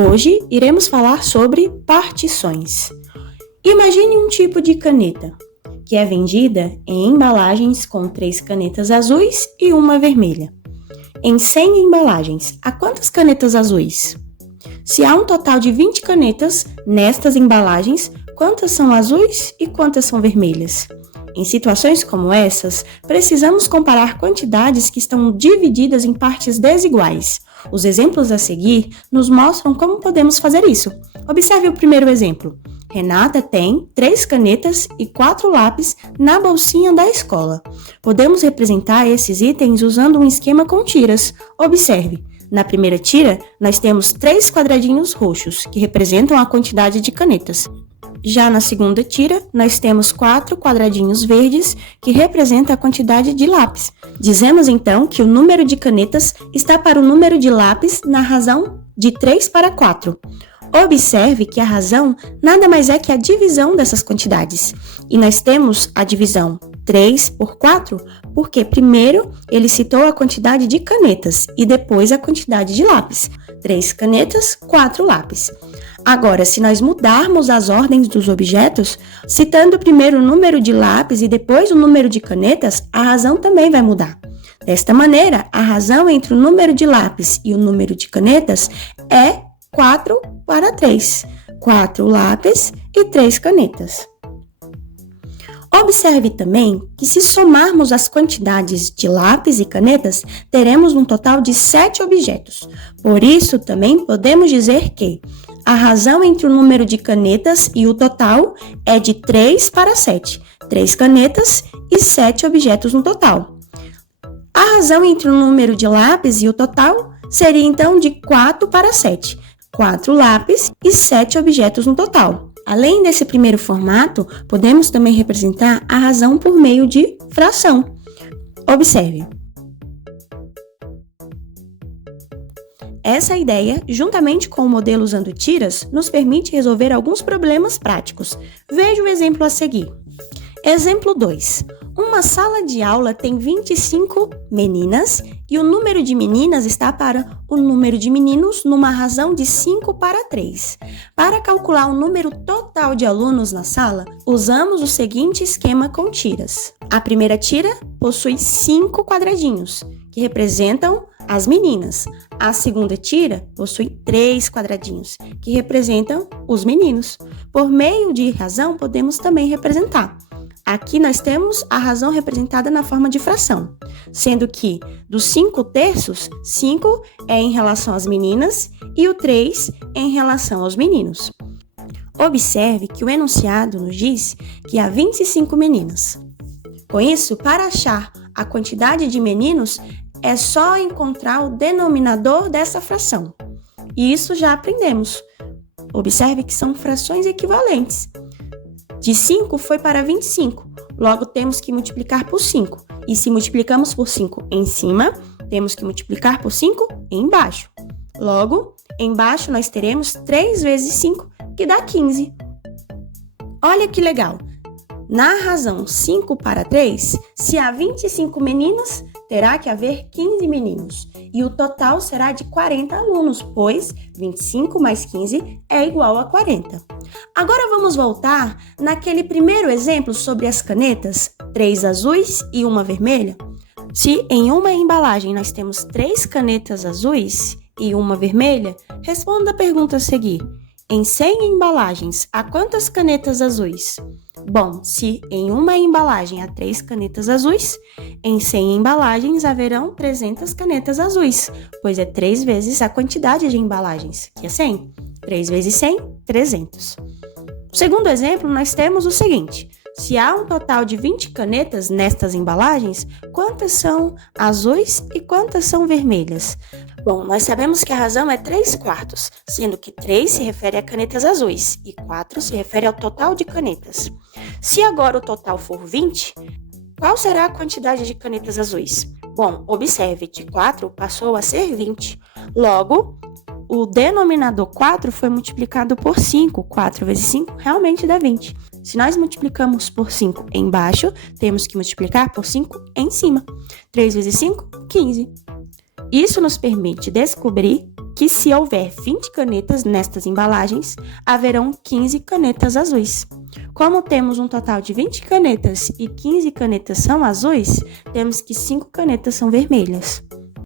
Hoje iremos falar sobre partições. Imagine um tipo de caneta, que é vendida em embalagens com 3 canetas azuis e uma vermelha. Em 100 embalagens, há quantas canetas azuis? Se há um total de 20 canetas nestas embalagens, quantas são azuis e quantas são vermelhas? Em situações como essas, precisamos comparar quantidades que estão divididas em partes desiguais. Os exemplos a seguir nos mostram como podemos fazer isso. Observe o primeiro exemplo. Renata tem 3 canetas e 4 lápis na bolsinha da escola. Podemos representar esses itens usando um esquema com tiras. Observe. Na primeira tira, nós temos 3 quadradinhos roxos, que representam a quantidade de canetas. Já na segunda tira, nós temos 4 quadradinhos verdes, que representam a quantidade de lápis. Dizemos então que o número de canetas está para o número de lápis na razão de 3 para 4. Observe que a razão nada mais é que a divisão dessas quantidades. E nós temos a divisão 3 por 4, porque primeiro ele citou a quantidade de canetas e depois a quantidade de lápis. 3 canetas, 4 lápis. Agora, se nós mudarmos as ordens dos objetos, citando primeiro o número de lápis e depois o número de canetas, a razão também vai mudar. Desta maneira, a razão entre o número de lápis e o número de canetas é 4 para 3. 4 lápis e 3 canetas. Observe também que se somarmos as quantidades de lápis e canetas, teremos um total de 7 objetos. Por isso, também podemos dizer que a razão entre o número de canetas e o total é de 3 para 7. 3 canetas e 7 objetos no total. A razão entre o número de lápis e o total seria então de 4 para 7. 4 lápis e 7 objetos no total. Além desse primeiro formato, podemos também representar a razão por meio de fração. Observe. Essa ideia, juntamente com o modelo usando tiras, nos permite resolver alguns problemas práticos. Veja o exemplo a seguir. Exemplo 2. Uma sala de aula tem 25 meninas e o número de meninas está para o número de meninos numa razão de 5 para 3. Para calcular o número total de alunos na sala, usamos o seguinte esquema com tiras. A primeira tira possui 5 quadradinhos, que representam as meninas. A segunda tira possui 3 quadradinhos, que representam os meninos. Por meio de razão, podemos também representar. Aqui nós temos a razão representada na forma de fração, sendo que dos 5 terços, 5 é em relação às meninas e o 3 é em relação aos meninos. Observe que o enunciado nos diz que há 25 meninas. Com isso, para achar a quantidade de meninos, é só encontrar o denominador dessa fração. E isso já aprendemos. Observe que são frações equivalentes. De 5 foi para 25, logo temos que multiplicar por 5. E se multiplicamos por 5 em cima, temos que multiplicar por 5 embaixo. Logo, embaixo nós teremos 3 vezes 5, que dá 15. Olha que legal! Na razão 5 para 3, se há 25 meninas, terá que haver 15 meninos. E o total será de 40 alunos, pois 25 mais 15 é igual a 40. Agora vamos voltar naquele primeiro exemplo sobre as canetas, 3 azuis e uma vermelha. Se em uma embalagem nós temos 3 canetas azuis e uma vermelha, responda a pergunta a seguir. Em 100 embalagens, há quantas canetas azuis? Bom, se em uma embalagem há 3 canetas azuis, em 100 embalagens haverão 300 canetas azuis, pois é 3 vezes a quantidade de embalagens, que é 100. 3 vezes 100, 300. No segundo exemplo, nós temos o seguinte. Se há um total de 20 canetas nestas embalagens, quantas são azuis e quantas são vermelhas? Bom, nós sabemos que a razão é 3/4, sendo que 3 se refere a canetas azuis e 4 se refere ao total de canetas. Se agora o total for 20, qual será a quantidade de canetas azuis? Bom, observe, de 4 passou a ser 20. Logo, o denominador 4 foi multiplicado por 5. 4 vezes 5 realmente dá 20. Se nós multiplicamos por 5 embaixo, temos que multiplicar por 5 em cima. 3 vezes 5, 15. Isso nos permite descobrir que se houver 20 canetas nestas embalagens, haverão 15 canetas azuis. Como temos um total de 20 canetas e 15 canetas são azuis, temos que 5 canetas são vermelhas.